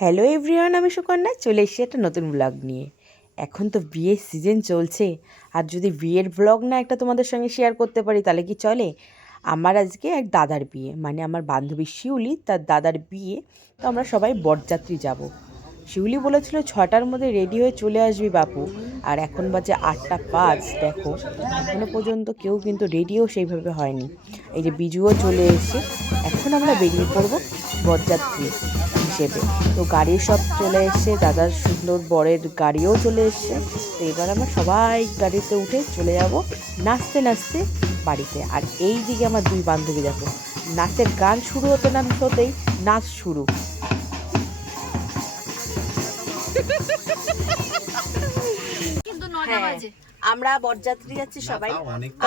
Hello everyone আমি সুকন্যা, চলে এসেছি একটা নতুন ব্লগ নিয়ে। এখন তো বিয়ের সিজন চলছে, আর যদি বিয়ের ব্লগ না একটা তোমাদের সঙ্গে শেয়ার করতে পারি, তাহলে কি চলে? আমার আজকে এক দাদার বিয়ে মানে আমার বান্ধবী শিউলি, তার দাদার বিয়ে, তো আমরা সবাই বরযাত্রী যাব। শিউলি বলেছিল, ছটার মধ্যে রেডি হয়ে চলে আসবি বাপু। আর এখন বাজে আটটা পাঁচ, দেখো, এখনও পর্যন্ত কেউ কিন্তু রেডিও সেইভাবে হয়নি। এই যে বিজুও চলে এসে এখন আমরা বেরিয়ে পড়ব বরযাত্রী। হিসেবে। তো গাড়ি সব চলে এসছে দাদার সুন্দর বরের গাড়িও চলে এসছে। তো এবার আমরা সবাই গাড়িতে উঠে চলে যাব নাচতে নাচতে বাড়িতে। আর এই দিকে আমার দুই বান্ধবী দেখো নাচের গান শুরু হতে না হতেই নাচ শুরু। হ্যাঁ, বাজে। আমরা বরযাত্রী যাচ্ছি সবাই।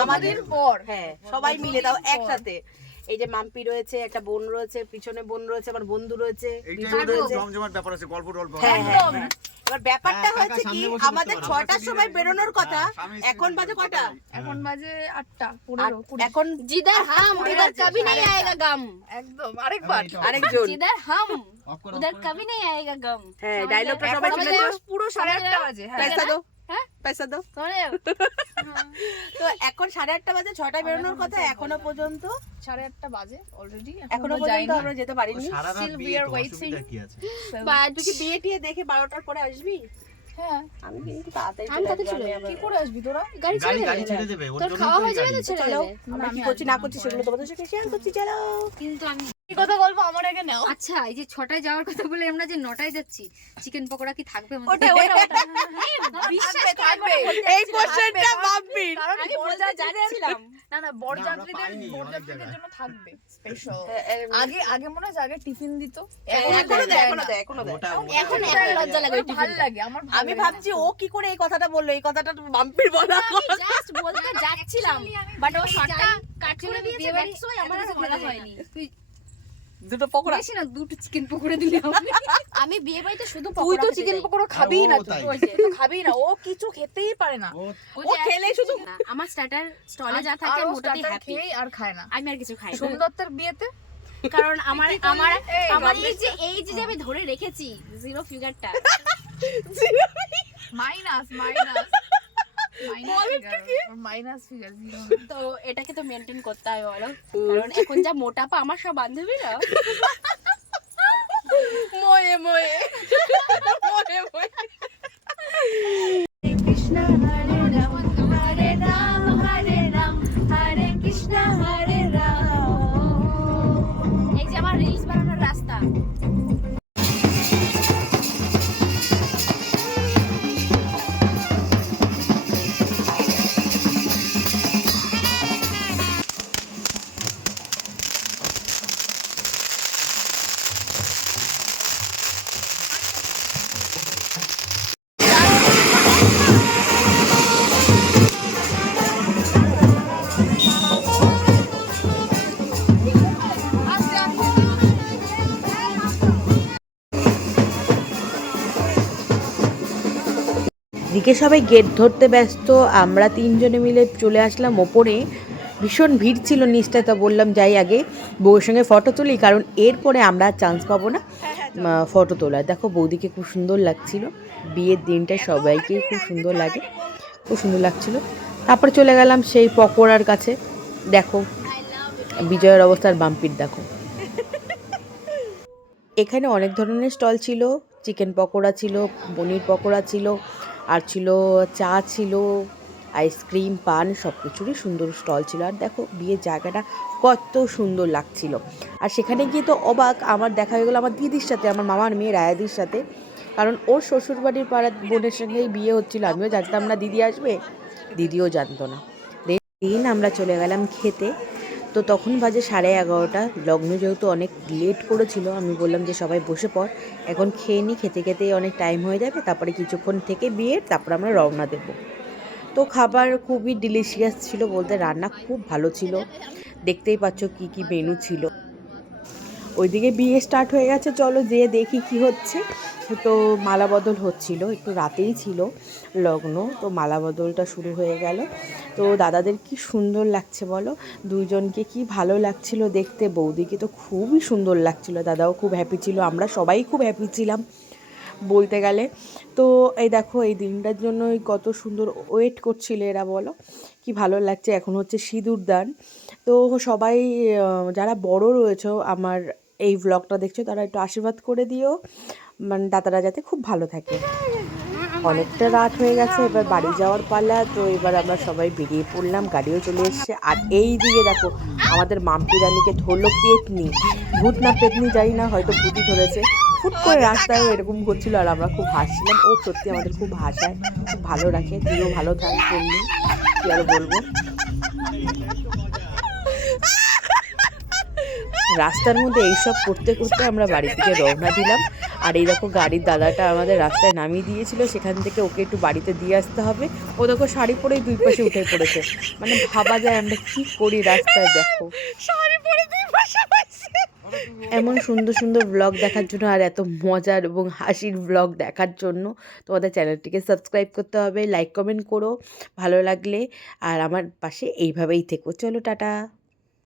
আমাদের পর। হ্যাঁ সবাই মিলে দাও একসাথে। এই যে মাম্পি রয়েছে একটা বোন রয়েছে পিছনে বোন রয়েছে আমার বন্ধু রয়েছে ব্যাপার আছে গল্প টল্প হ্যাঁ, হ্যাঁ। এবার ব্যাপারটা হয়েছে কি আমাদের ছটার সময় বেরোনোর কথা। এখন বাজে কটা? এখন বাজে আটটা এখন জিদার হাম উদার কবি নেই আয়েগা গাম। একদম আরেকবার আরেকজন জিদার হাম উদার কবি নেই আয়েগা গাম। হ্যাঁ ডায়লগটা সবাই শুনে পুরো সাড়ে আটটা বাজে হ্যাঁ। হ্যাঁ? পয়সা দাও। তো এখন সাড়ে আটটা বাজে ছটায় বেরোনোর কথা এখনও পর্যন্ত। সাড়ে আটটা বাজে অলরেডি এখনও পর্যন্ত আমরা যেতে পারিনি। স্টিল উই আর ওয়েটিং বা তুই কি বিয়ে টিয়ে দেখে বারোটার পরে আসবি? হ্যাঁ। আমি কিন্তু তাড়াতাড়ি আমি চলে যাব কি করে আসবি তোরা? গাড়ি ছেড়ে গাড়ি ছেড়ে খাওয়া হয়ে যাবে তো ছেড়ে যাবে। আমরা করছি না করছি সেগুলো তোমাদের সাথে শেয়ার করছি চলো। কিন্তু আমি কি কথা বলব? আমার আগে নাও। আচ্ছা এই যে ছটায় যাওয়ার কথা বলে আমরা যে নটায় যাচ্ছি চিকেন পকোড়া কি থাকবে ওটা ওটা ওটা। বিশ্বাস থাকবে, এই কোশ্চেনটা কারণ আমি বলতে যাচ্ছিলাম। না না বরযাত্রীদের পাইনি বরযাত্রীদের জন্য থাকবে স্পেশাল হ্যাঁ, আগে আগে মনে আছে আগে টিফিন দিত। এখনও দেয় এখনও দেয় এখনও দেয়। ওটা ওটা- এখন এখন লজ্জা লাগে ওই ভালো লাগে আমার আমি ভাবছি ও কি করে এই কথাটা বলল এই কথাটা তো মাম্পির বলা জাস্ট বলতে যাচ্ছিলাম। বাট ও শর্টটা কাট করে দিয়েছে দ্যাটস ওয়াই আমার আর বলা হয়নি। তুই দুটো পকোড়া? বেশি না দুটো চিকেন পকোড়া দিলে হবে। আমি বিয়ে বাড়িতে শুধু তুই তো চিকেন পকোড়া খাবি আর না তুই। তো খাবি না ও কিছু খেতেই পারে না। ও- খেলে শুধু আমার স্টার্টার স্টলে যা থাকে মোটামুটি হ্যাপি আর খায় না। আমি আর কিছু খাই না। সোমদত্তের বিয়েতে? কারণ আমার আমার এই, আমার এই যে এই যে আমি ধরে রেখেছি জিরো ফিগারটা মাইনাস মাইনাস মাইনাস ফিগার তো এটাকে তো মেনটেন করতে হবে বলো। কারণ এখন যা মোটাপা আমার সব বান্ধবীরা। ময়ে ময়ে। ময়ে ময়ে। কৃষ্ণ দিকে সবাই গেট ধরতে ব্যস্ত, আমরা তিনজনে মিলে চলে আসলাম ওপরে। ভীষণ ভিড় ছিল নিচটায় তা বললাম যাই আগে বউয়ের সঙ্গে ফটো তুলি, কারণ এরপরে আমরা চান্স পাবো না ফটো তোলার। দেখো বৌদিকে খুব সুন্দর লাগছিল, বিয়ের দিনটা সবাইকেই খুব সুন্দর লাগে, খুব সুন্দর লাগছিল। তারপরে চলে গেলাম সেই পকোড়ার কাছে। দেখো, বিজয়ের অবস্থার বাম্পির, দেখো। এখানে অনেক ধরনের স্টল ছিল, চিকেন পকোড়া ছিল, পনির পকোড়া ছিল আর ছিল, চা ছিল, আইসক্রিম, পান সব কিছুরই সুন্দর স্টল ছিল। আর দেখো, বিয়ের জায়গাটা কত সুন্দর লাগছিল। আর সেখানে গিয়ে তো অবাক, আমার দেখা হয়ে গেলো আমার দিদির সাথে, আমার মামার মেয়ে রায়াদির সাথে। কারণ ওর শ্বশুরবাড়ির পাড়ার বোনের সঙ্গেই বিয়ে হচ্ছিল, আমিও জানতাম না দিদি আসবে, দিদিও জানতো না। দিন আমরা চলে গেলাম খেতে। তো তখন বাজে সাড়ে এগারোটা। লগ্ন যেহেতু অনেক লেট করেছিল, আমি বললাম যে সবাই বসে পড়। এখন খেয়ে নিই খেতে খেতে অনেক টাইম হয়ে যাবে, তারপরে কিছুক্ষণ থেকে বিয়ে তারপর আমরা রওনা দেব। তো খাবার খুবই ডিলিশিয়াস ছিল বলতে রান্না খুব ভালো ছিল। দেখতেই পাচ্ছ কি কি মেনু ছিল। ওইদিকে বিয়ে স্টার্ট হয়ে গেছে, চলো যেয়ে দেখি কি হচ্ছে। তো মালা বদল হচ্ছিল, একটু রাতেই ছিল লগ্ন, তো মালা বদলটা শুরু হয়ে গেল। তো দাদাদের কি সুন্দর লাগছে বলো? দুজনকে কি ভালো লাগছিল দেখতে? বৌদিকে তো খুবই সুন্দর লাগছিল, দাদাও খুব হ্যাপি ছিল, আমরা সবাই খুব হ্যাপি ছিলাম বলতে গেলে। তো এই দেখো, এই দিনটার জন্য কত সুন্দর ওয়েট করছিল এরা বলো, কি ভালো লাগছে। এখন হচ্ছে সিঁদুর দান তো সবাই যারা বড় রয়েছে, আমার এই ব্লগটা দেখছ তারা একটু আশীর্বাদ করে দিও। মানে দাদারা যাতে খুব ভালো থাকে। অনেকটা রাত হয়ে গেছে, এবার বাড়ি যাওয়ার পালা, তো এবার আমরা সবাই বেরিয়ে পড়লাম, গাড়িও চলে এসছে। আর এই দিকে দেখো, আমাদের মাম্পি রানীকে ধরলো পেতনি। ভূত না পেতনি যাই না, হয়তো ভূতই ধরেছে। ফুট করে রাস্তায় এরকম করছিল আর আমরা খুব হাসছিলাম। ও সত্যি আমাদের খুব হাসায়, খুব ভালো রাখে। তুইও ভালো থাক, বললি। কি আর বলব? রাস্তার মধ্যে এইসব করতে করতে আমরা বাড়ি থেকে রওনা দিলাম। আর এই দেখো গাড়ির দাদাটা আমাদের রাস্তায় নামিয়ে দিয়েছিল সেখান থেকে ওকে একটু বাড়িতে দিয়ে আসতে হবে। ও দেখো শাড়ি পরেই দুই পাশে উঠে পড়েছে। মানে ভাবা যায় আমরা কি করি রাস্তায় দেখো। শাড়ি পরে দুই পাশে এমন সুন্দর সুন্দর ব্লগ দেখার জন্য আর এত মজার এবং হাসির ব্লগ দেখার জন্য তোমাদের চ্যানেলটিকে সাবস্ক্রাইব করতে হবে লাইক কমেন্ট করো ভালো লাগলে। আর আমার পাশে এইভাবেই থেকো। চলো টাটা।